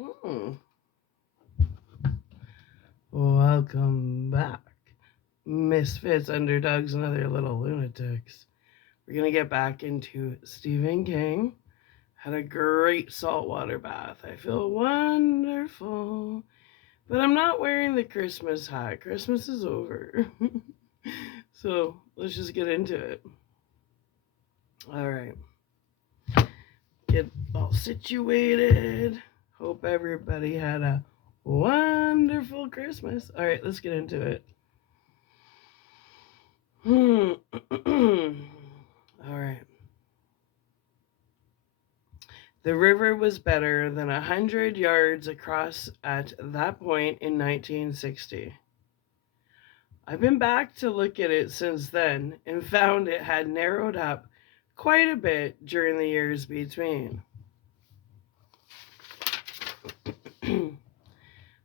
Hmm. Welcome back, misfits, underdogs, and other little lunatics. We're gonna get back into Stephen King. Had a great saltwater bath. I feel wonderful, but I'm not wearing the Christmas hat. Christmas is over. So let's just get into it. All right, get all situated. Hope everybody had a wonderful Christmas. All right, let's get into it. All right. The river was better than 100 yards across at that point in 1960. I've been back to look at it since then and found it had narrowed up quite a bit during the years between.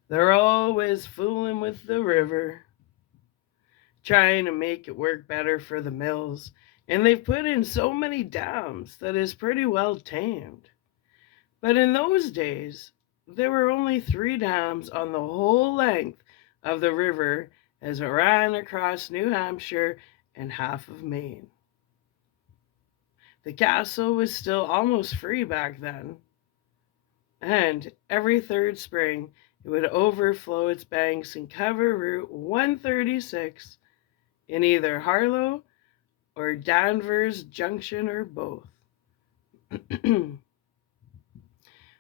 They're always fooling with the river, trying to make it work better for the mills, and they've put in so many dams that it's pretty well tamed. But in those days, there were only 3 dams on the whole length of the river as it ran across New Hampshire and half of Maine. The castle was still almost free back then, and every third spring it would overflow its banks and cover Route 136 in either Harlow or Danvers Junction or both.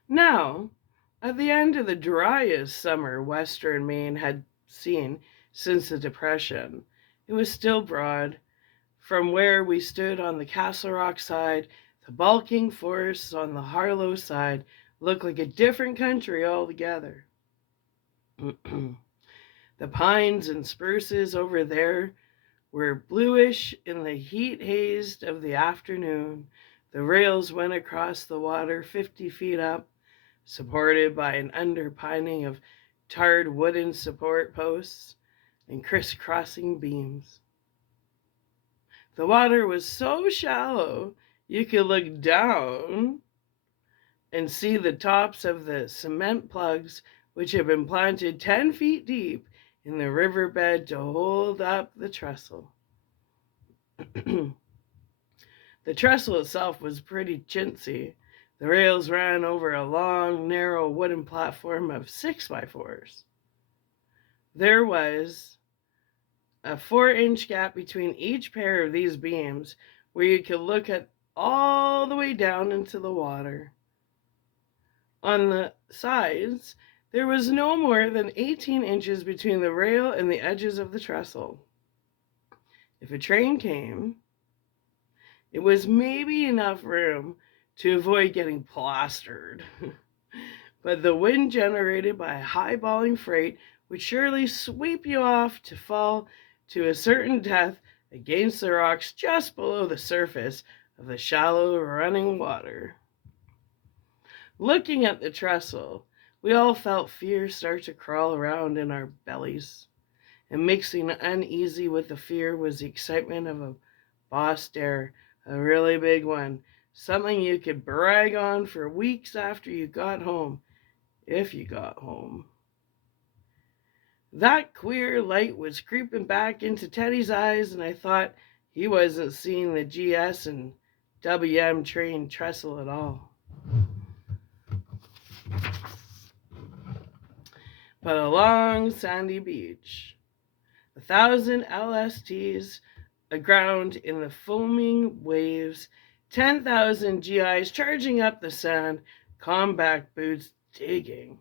Now, at the end of the driest summer western Maine had seen since the Depression, it was still broad. From where we stood on the Castle Rock side, the bulking forests on the Harlow side looked like a different country altogether. The pines and spruces over there were bluish in the heat hazed of the afternoon. The rails went across the water 50 feet up, supported by an underpinning of tarred wooden support posts and crisscrossing beams. The water was so shallow you could look down and see the tops of the cement plugs which had been planted 10 feet deep in the riverbed to hold up the trestle. The trestle itself was pretty chintzy. The rails ran over a long, narrow wooden platform of 6x4s. There was a 4-inch gap between each pair of these beams where you could look at all the way down into the water. On the sides, there was no more than 18 inches between the rail and the edges of the trestle. If a train came, it was maybe enough room to avoid getting plastered. But the wind generated by highballing freight would surely sweep you off to fall to a certain death against the rocks just below the surface of the shallow running water. Looking at the trestle, we all felt fear start to crawl around in our bellies, and mixing uneasy with the fear was the excitement of a boss dare, a really big one, something you could brag on for weeks after you got home, if you got home. That queer light was creeping back into Teddy's eyes, and I thought he wasn't seeing the GS and WM train trestle at all, but a long sandy beach, 1,000 LSTs aground in the foaming waves, 10,000 GIs charging up the sand, combat boots digging.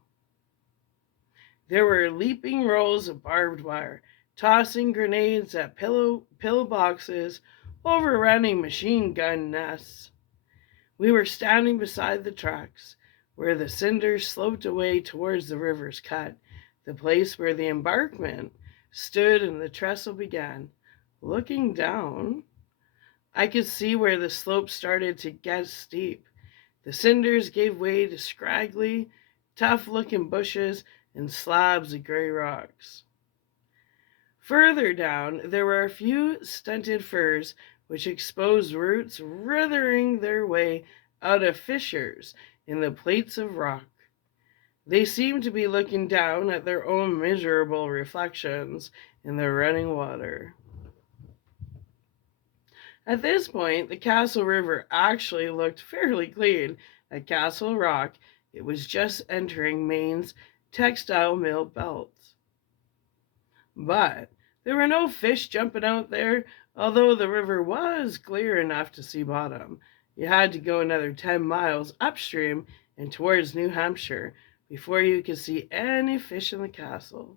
There were leaping rolls of barbed wire, tossing grenades at pillboxes, overrunning machine gun nests. We were standing beside the tracks, where the cinders sloped away towards the river's cut, the place where the embankment stood and the trestle began. Looking down, I could see where the slope started to get steep. The cinders gave way to scraggly, tough-looking bushes and slabs of gray rocks. Further down, there were a few stunted firs which exposed roots writhing their way out of fissures in the plates of rock. They seemed to be looking down at their own miserable reflections in the running water. At this point, the Castle River actually looked fairly clean. At Castle Rock, it was just entering Maine's textile mill belt. But there were no fish jumping out there, although the river was clear enough to see bottom. You had to go another 10 miles upstream and towards New Hampshire before you could see any fish in the castle.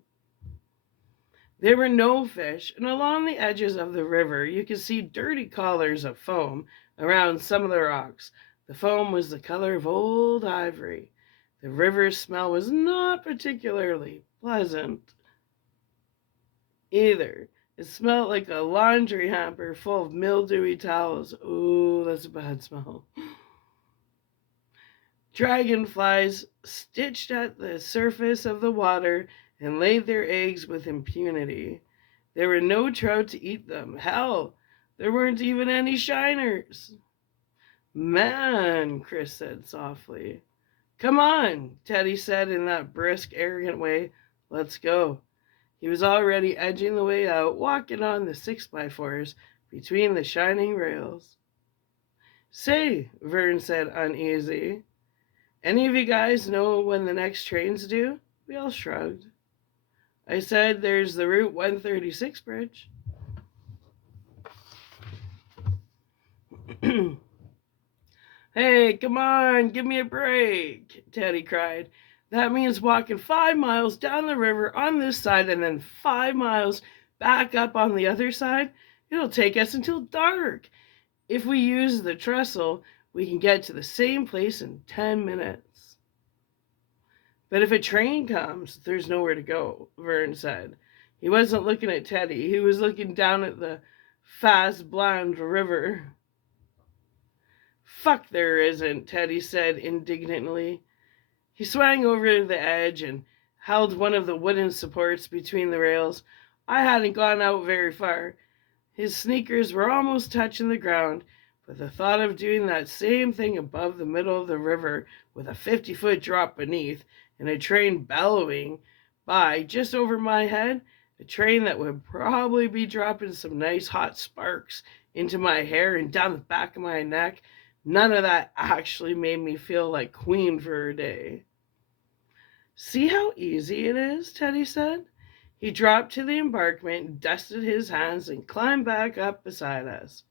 There were no fish, and along the edges of the river you could see dirty collars of foam around some of the rocks. The foam was the color of old ivory. The river's smell was not particularly pleasant either. It smelled like a laundry hamper full of mildewy towels. Ooh, that's a bad smell. Dragonflies stitched at the surface of the water and laid their eggs with impunity. There were no trout to eat them. Hell, there weren't even any shiners. Man, Chris said softly. Come on, Teddy said in that brisk, arrogant way. Let's go. He was already edging the way out, walking on the 6x4s between the shining rails. Say, Vern said uneasy, any of you guys know when the next train's due? We all shrugged. I said there's the Route 136 bridge. Hey, come on, give me a break, Teddy cried. That means walking 5 miles down the river on this side and then 5 miles back up on the other side. It'll take us until dark. If we use the trestle, we can get to the same place in 10 minutes. But if a train comes, there's nowhere to go, Vern said. He wasn't looking at Teddy. He was looking down at the fast, blind river. Fuck there isn't, Teddy said indignantly. He swung over to the edge and held one of the wooden supports between the rails. I hadn't gone out very far. His sneakers were almost touching the ground, but the thought of doing that same thing above the middle of the river with a 50-foot drop beneath and a train bellowing by just over my head, a train that would probably be dropping some nice hot sparks into my hair and down the back of my neck, none of that actually made me feel like queen for a day. See how easy it is, Teddy said. He dropped to the embankment, dusted his hands, and climbed back up beside us.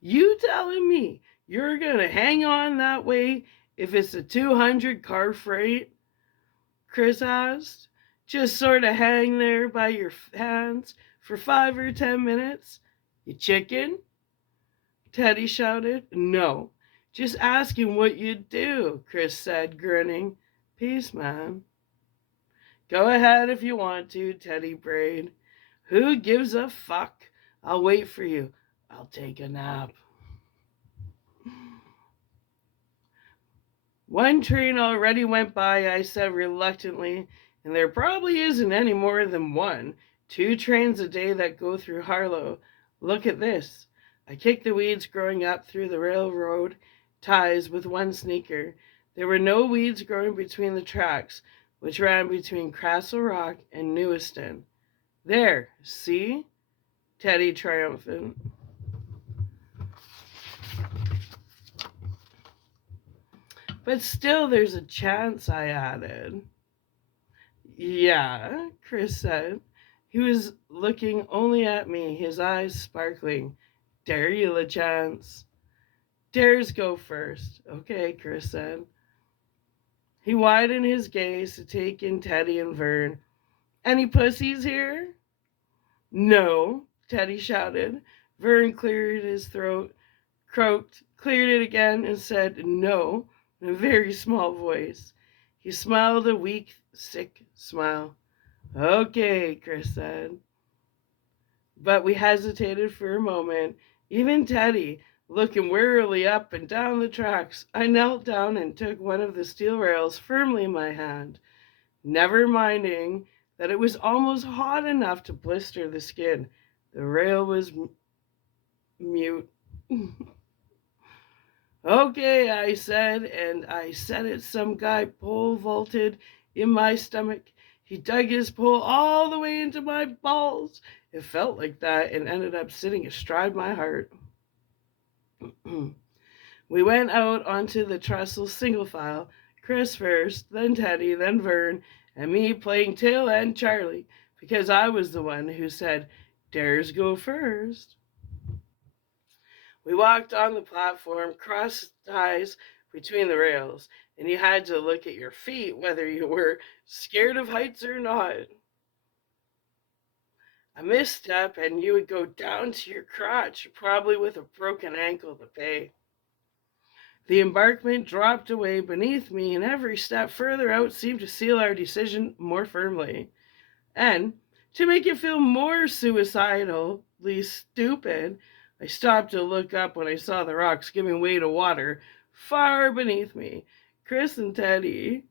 You telling me you're going to hang on that way if it's a 200-car freight? Chris asked. Just sort of hang there by your hands for 5 or 10 minutes? You chicken? Teddy shouted. No, just asking what you'd do, Chris said, grinning. Peace, man. Go ahead if you want to, Teddy brayed. Who gives a fuck? I'll wait for you. I'll take a nap. One train already went by, I said reluctantly, and there probably isn't any more than one. 2 trains a day that go through Harlow. Look at this. I kicked the weeds growing up through the railroad ties with one sneaker. There were no weeds growing between the tracks, which ran between Castle Rock and Newiston. There, see? Teddy triumphant. But still there's a chance, I added. Yeah, Chris said. He was looking only at me, his eyes sparkling. Dare you, LaChance? Dares go first. Okay, Chris said. He widened his gaze to take in Teddy and Vern. Any pussies here? No, Teddy shouted. Vern cleared his throat, croaked, cleared it again, and said no in a very small voice. He smiled a weak, sick smile. Okay, Chris said. But we hesitated for a moment. Even Teddy, looking wearily up and down the tracks, I knelt down and took one of the steel rails firmly in my hand, never minding that it was almost hot enough to blister the skin. The rail was mute. Okay, I said, and I said it some guy pole vaulted in my stomach. He dug his pole all the way into my balls. It felt like that and ended up sitting astride my heart. We went out onto the trestle single file, Chris first, then Teddy, then Vern, and me playing tail end Charlie, because I was the one who said, "Dares go first." We walked on the platform, crossed ties between the rails, and you had to look at your feet whether you were scared of heights or not. A misstep and you would go down to your crotch, probably with a broken ankle to pay. The embankment dropped away beneath me, and every step further out seemed to seal our decision more firmly. And to make it feel more suicidally stupid, I stopped to look up when I saw the rocks giving way to water far beneath me. Chris and Teddy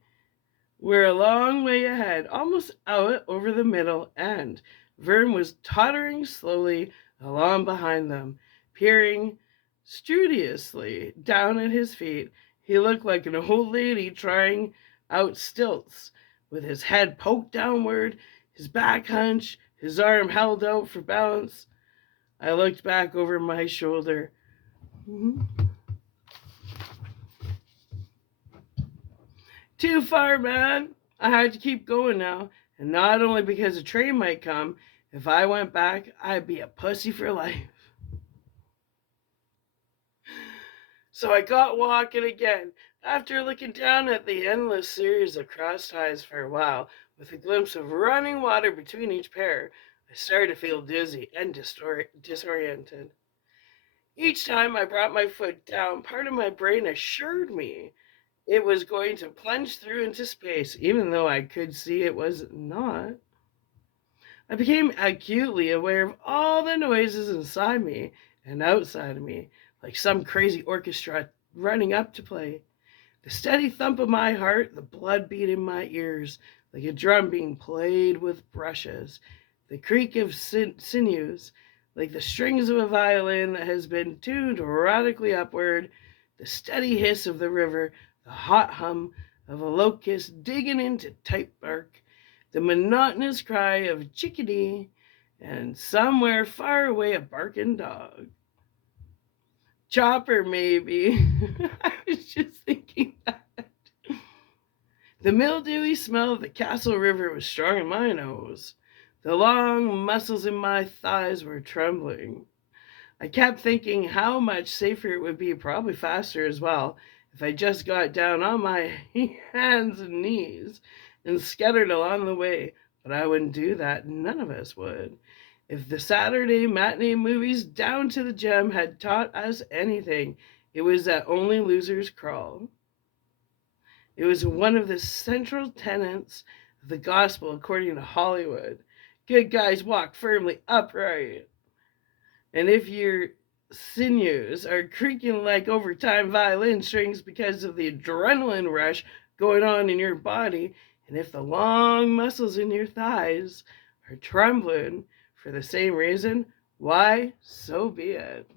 were a long way ahead, almost out over the middle, and Vern was tottering slowly along behind them, peering studiously down at his feet. He looked like an old lady trying out stilts, with his head poked downward, his back hunched, his arm held out for balance. I looked back over my shoulder. Too far, man. I had to keep going now, and not only because a train might come. If I went back, I'd be a pussy for life. So I got walking again, after looking down at the endless series of cross ties for a while, with a glimpse of running water between each pair. I started to feel dizzy and disoriented. Each time I brought my foot down, part of my brain assured me it was going to plunge through into space, even though I could see it was not. I became acutely aware of all the noises inside me and outside of me, like some crazy orchestra running up to play. The steady thump of my heart, the blood beat in my ears, like a drum being played with brushes, the creak of sinews, like the strings of a violin that has been tuned radically upward, the steady hiss of the river, the hot hum of a locust digging into tight bark, the monotonous cry of chickadee, and somewhere far away a barking dog. Chopper, maybe. I was just thinking that. The mildewy smell of the Castle River was strong in my nose. The long muscles in my thighs were trembling. I kept thinking how much safer it would be, probably faster as well, if I just got down on my hands and knees and scuttered along the way. But I wouldn't do that. None of us would. If the Saturday matinee movies Down to the Gem had taught us anything, it was that only losers crawl. It was one of the central tenets of the gospel according to Hollywood. Good guys walk firmly upright. And if your sinews are creaking like overtime violin strings because of the adrenaline rush going on in your body, and if the long muscles in your thighs are trembling for the same reason, why, so be it.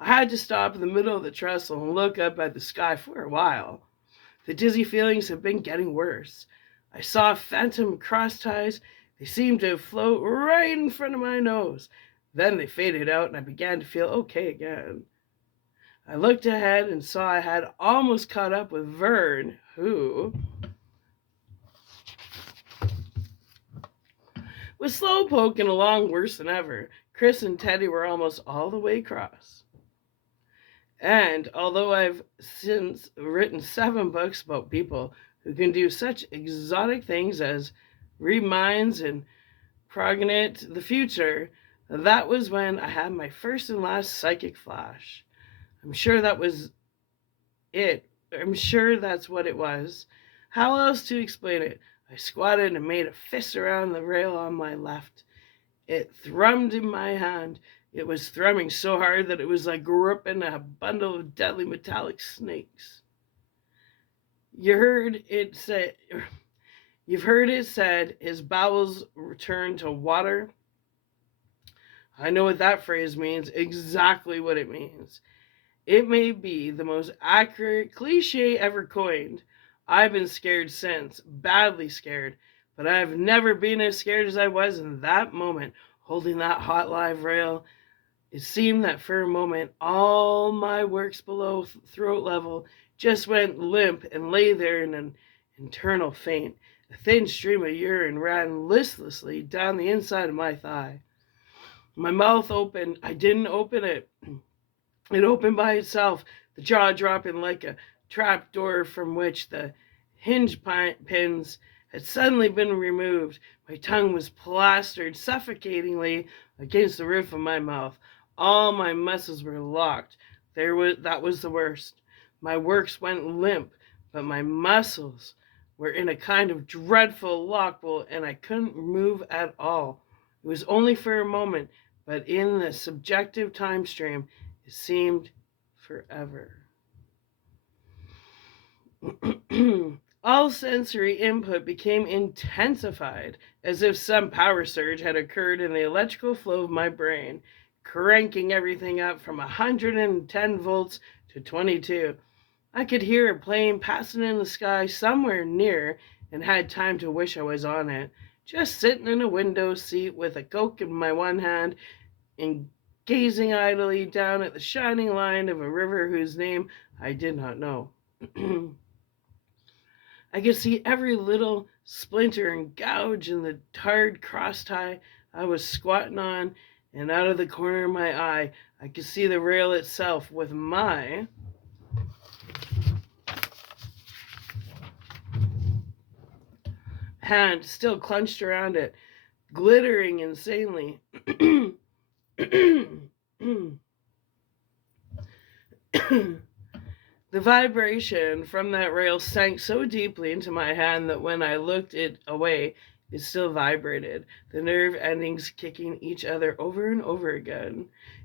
I had to stop in the middle of the trestle and look up at the sky for a while. The dizzy feelings have been getting worse. I saw phantom cross ties. They seemed to float right in front of my nose. Then they faded out and I began to feel okay again. I looked ahead and saw I had almost caught up with Vern, who was slow poking along worse than ever. Chris and Teddy were almost all the way across. And although I've since written 7 books about people who can do such exotic things as read minds and prognosticate the future, that was when I had my first and last psychic flash. I'm sure that was it. I'm sure that's what it was. How else to explain it? I squatted and made a fist around the rail on my left. It thrummed in my hand. It was thrumming so hard that it was like gripping a bundle of deadly metallic snakes. You've heard it said, his bowels returned to water. I know what that phrase means, exactly what it means. It may be the most accurate cliche ever coined. I've been scared since, badly scared, but I've never been as scared as I was in that moment, holding that hot live rail. It seemed that for a moment all my works below throat level just went limp and lay there in an internal faint. A thin stream of urine ran listlessly down the inside of my thigh. My mouth opened. I didn't open it. It opened by itself, the jaw dropping like a trap door from which the hinge pins had suddenly been removed. My tongue was plastered suffocatingly against the roof of my mouth. All my muscles were locked. That was the worst. My works went limp, but my muscles were in a kind of dreadful lockable, and I couldn't move at all. It was only for a moment, but in the subjective time stream, it seemed forever. All sensory input became intensified, as if some power surge had occurred in the electrical flow of my brain, cranking everything up from 110 volts to 22. I could hear a plane passing in the sky somewhere near and had time to wish I was on it, just sitting in a window seat with a Coke in my one hand and gazing idly down at the shining line of a river whose name I did not know. I could see every little splinter and gouge in the tarred crosstie I was squatting on, and out of the corner of my eye, I could see the rail itself with my hand still clenched around it, glittering insanely. The vibration from that rail sank so deeply into my hand that when I looked it away, it still vibrated, the nerve endings kicking each other over and over again,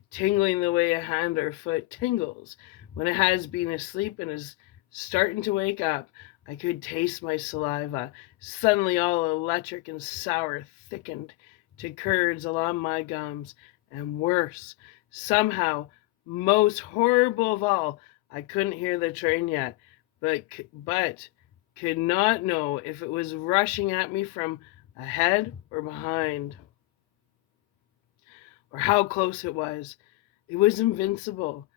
tingling the way a hand or foot tingles when it has been asleep and is starting to wake up. I could taste my saliva, suddenly all electric and sour, thickened to curds along my gums, and worse, somehow, most horrible of all, I couldn't hear the train yet, but could not know if it was rushing at me from ahead or behind, or how close it was. It was invincible.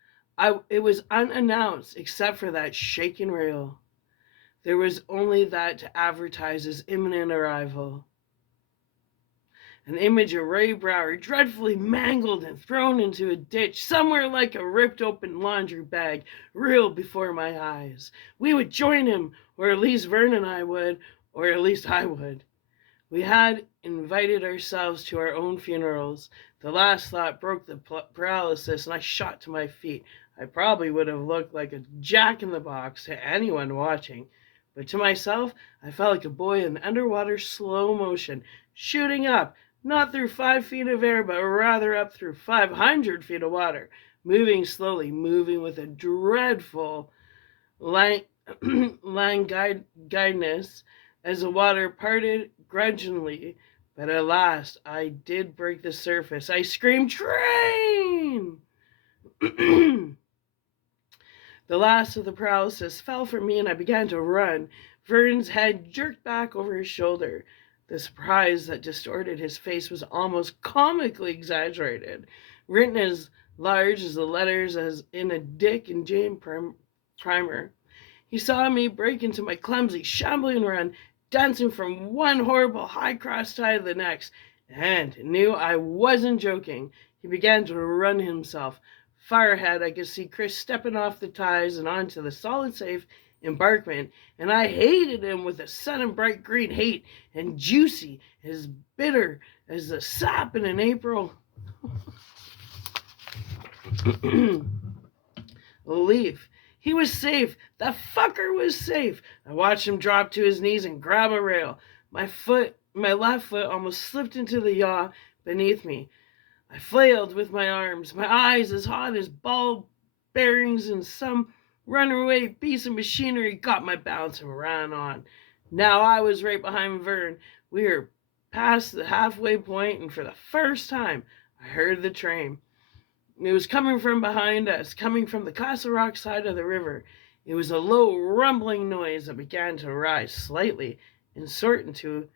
It was unannounced except for that shaking rail. There was only that to advertise its imminent arrival. An image of Ray Brower, dreadfully mangled and thrown into a ditch, somewhere like a ripped open laundry bag, reeled before my eyes. We would join him, or at least Vern and I would, or at least I would. We had invited ourselves to our own funerals. The last thought broke the paralysis, and I shot to my feet. I probably would have looked like a jack-in-the-box to anyone watching, but to myself, I felt like a boy in underwater slow motion, shooting up, not through 5 feet of air, but rather up through 500 feet of water, moving slowly, moving with a dreadful languidness as the water parted grudgingly. But at last I did break the surface. I screamed, "Train!" The last of the paralysis fell from me and I began to run. Vern's head jerked back over his shoulder. The surprise that distorted his face was almost comically exaggerated, written as large as the letters as in a Dick and Jane primer. He saw me break into my clumsy, shambling run, dancing from one horrible high cross tie to the next, and knew I wasn't joking. He began to run himself. Far ahead, I could see Chris stepping off the ties and onto the solid safe embankment, and I hated him with a sudden bright green hate, and juicy, as bitter as the sap in an April leaf. He was safe. The fucker was safe. I watched him drop to his knees and grab a rail. My left foot almost slipped into the yaw beneath me. I flailed with my arms, my eyes as hot as ball bearings, and some runaway piece of machinery got my balance and ran on. Now I was right behind Vern. We were past the halfway point, and for the first time, I heard the train. It was coming from behind us, coming from the Castle Rock side of the river. It was a low rumbling noise that began to rise slightly and sort into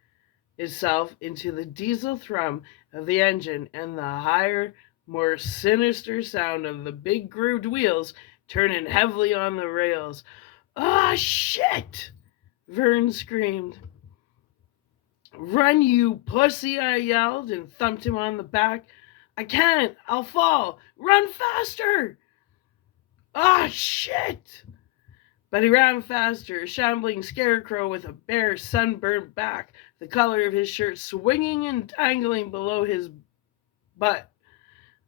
itself into the diesel thrum of the engine and the higher, more sinister sound of the big grooved wheels turning heavily on the rails. "Ah, shit!" Vern screamed. "Run, you pussy!" I yelled and thumped him on the back. "I can't! I'll fall! Run faster!" "Ah, shit!" But he ran faster, a shambling scarecrow with a bare, sunburnt back, the color of his shirt swinging and tangling below his butt.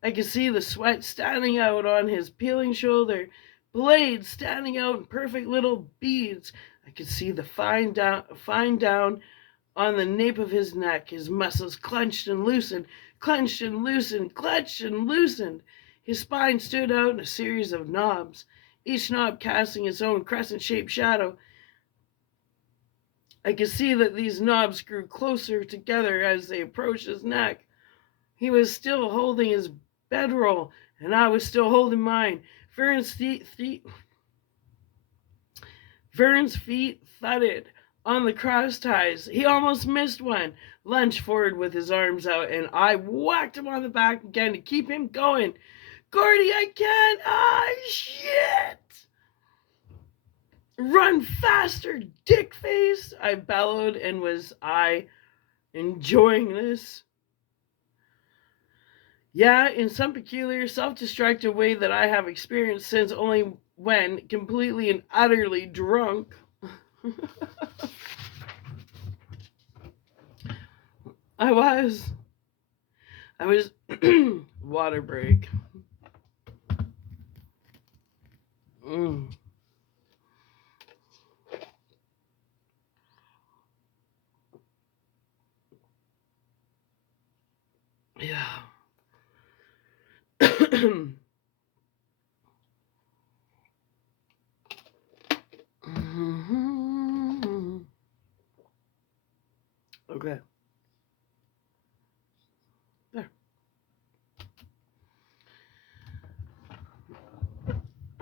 I could see the sweat standing out on his peeling shoulder, blades standing out in perfect little beads. I could see the fine down on the nape of his neck, his muscles clenched and loosened, clenched and loosened, clenched and loosened. His spine stood out in a series of knobs, each knob casting its own crescent-shaped shadow. I could see that these knobs grew closer together as they approached his neck. He was still holding his bedroll, and I was still holding mine. Vern's feet thudded on the cross ties. He almost missed one, lunged forward with his arms out, and I whacked him on the back again to keep him going. "Gordy, I can't! Ah, shit! Run faster, dickface!" I bellowed, and was I enjoying this? Yeah, in some peculiar, self-destructive way that I have experienced since only when completely and utterly drunk. I was water break. Yeah. Okay. There.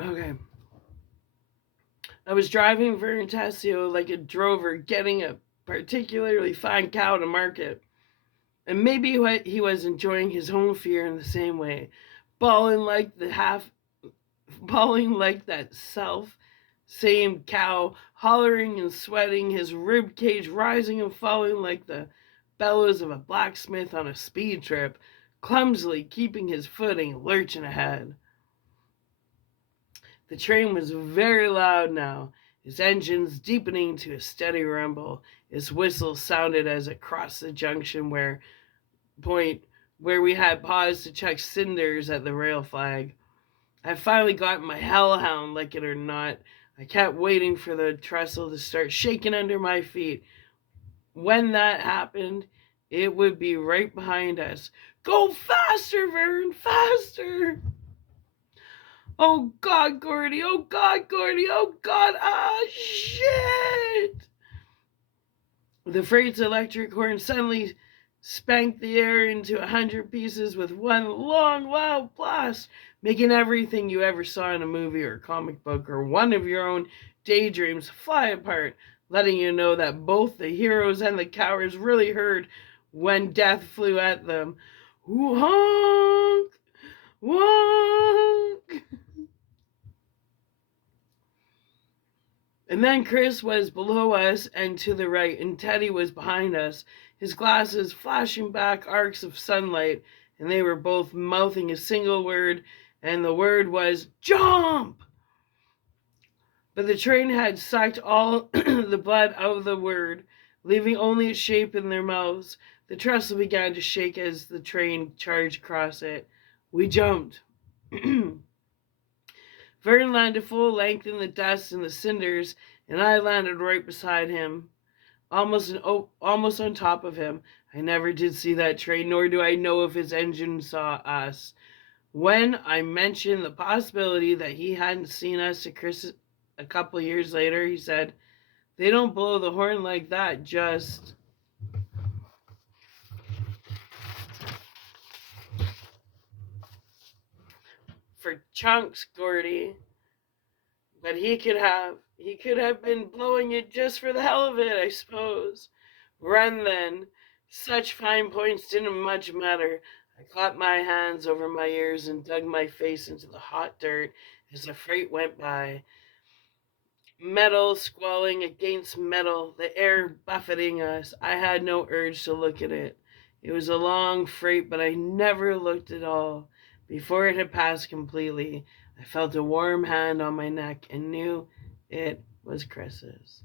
Okay. I was driving Veritasio like a drover getting a particularly fine cow to market. And maybe he was enjoying his home fear in the same way, bawling like that same cow, hollering and sweating, his rib cage rising and falling like the bellows of a blacksmith on a speed trip, clumsily keeping his footing, lurching ahead. The train was very loud now, its engines deepening to a steady rumble. Its whistle sounded as it crossed the junction point where we had paused to check cinders at the rail flag. I finally got my hellhound, like it or not. I kept waiting for the trestle to start shaking under my feet. When that happened, it would be right behind us. "Go faster, Vern, faster!" "Oh God, Gordy! Oh God, Gordy! Oh God! Ah, shit!" The freight's electric horn suddenly spanked the air into 100 pieces with one long, loud blast, making everything you ever saw in a movie or comic book or one of your own daydreams fly apart, letting you know that both the heroes and the cowards really heard when death flew at them. Honk! Honk! And then Chris was below us and to the right, and Teddy was behind us, his glasses flashing back arcs of sunlight, and they were both mouthing a single word, and the word was "jump!" But the train had sucked all the blood out of the word, leaving only its shape in their mouths. The trestle began to shake as the train charged across it. We jumped. Vern landed full length in the dust and the cinders, and I landed right beside him, almost on top of him. I never did see that train, nor do I know if its engine saw us. When I mentioned the possibility that he hadn't seen us to Chris a couple years later, he said, "They don't blow the horn like that, just..." For chunks, Gordy. But he could have been blowing it just for the hell of it, I suppose. Run then. Such fine points didn't much matter. I clapped my hands over my ears and dug my face into the hot dirt as the freight went by. Metal squalling against metal, the air buffeting us. I had no urge to look at it. It was a long freight, but I never looked at all. Before it had passed completely, I felt a warm hand on my neck and knew it was Chris's.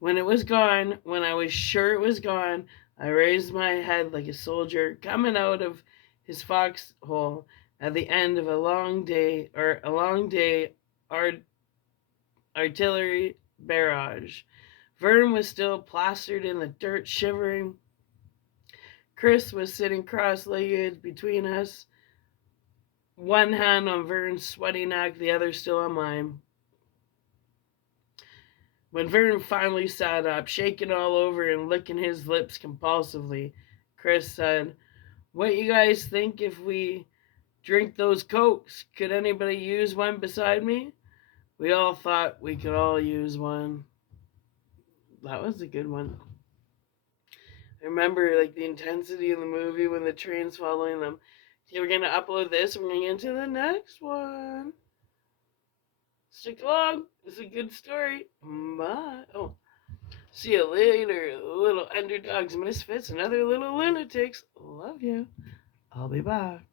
When it was gone, when I was sure it was gone, I raised my head like a soldier coming out of his foxhole at the end of a long day artillery barrage. Vern was still plastered in the dirt, shivering. Chris was sitting cross-legged between us, one hand on Vern's sweaty neck, the other still on mine. When Vern finally sat up, shaking all over and licking his lips compulsively, Chris said, "What you guys think if we drink those cokes? Could anybody use one beside me?" We all thought we could all use one. That was a good one. I remember like the intensity in the movie when the train's following them. Okay, we're gonna upload this. We're gonna get into the next one. Stick along. It's a good story. Bye. Oh, see you later, little underdogs, misfits, and other little lunatics. Love you. I'll be back.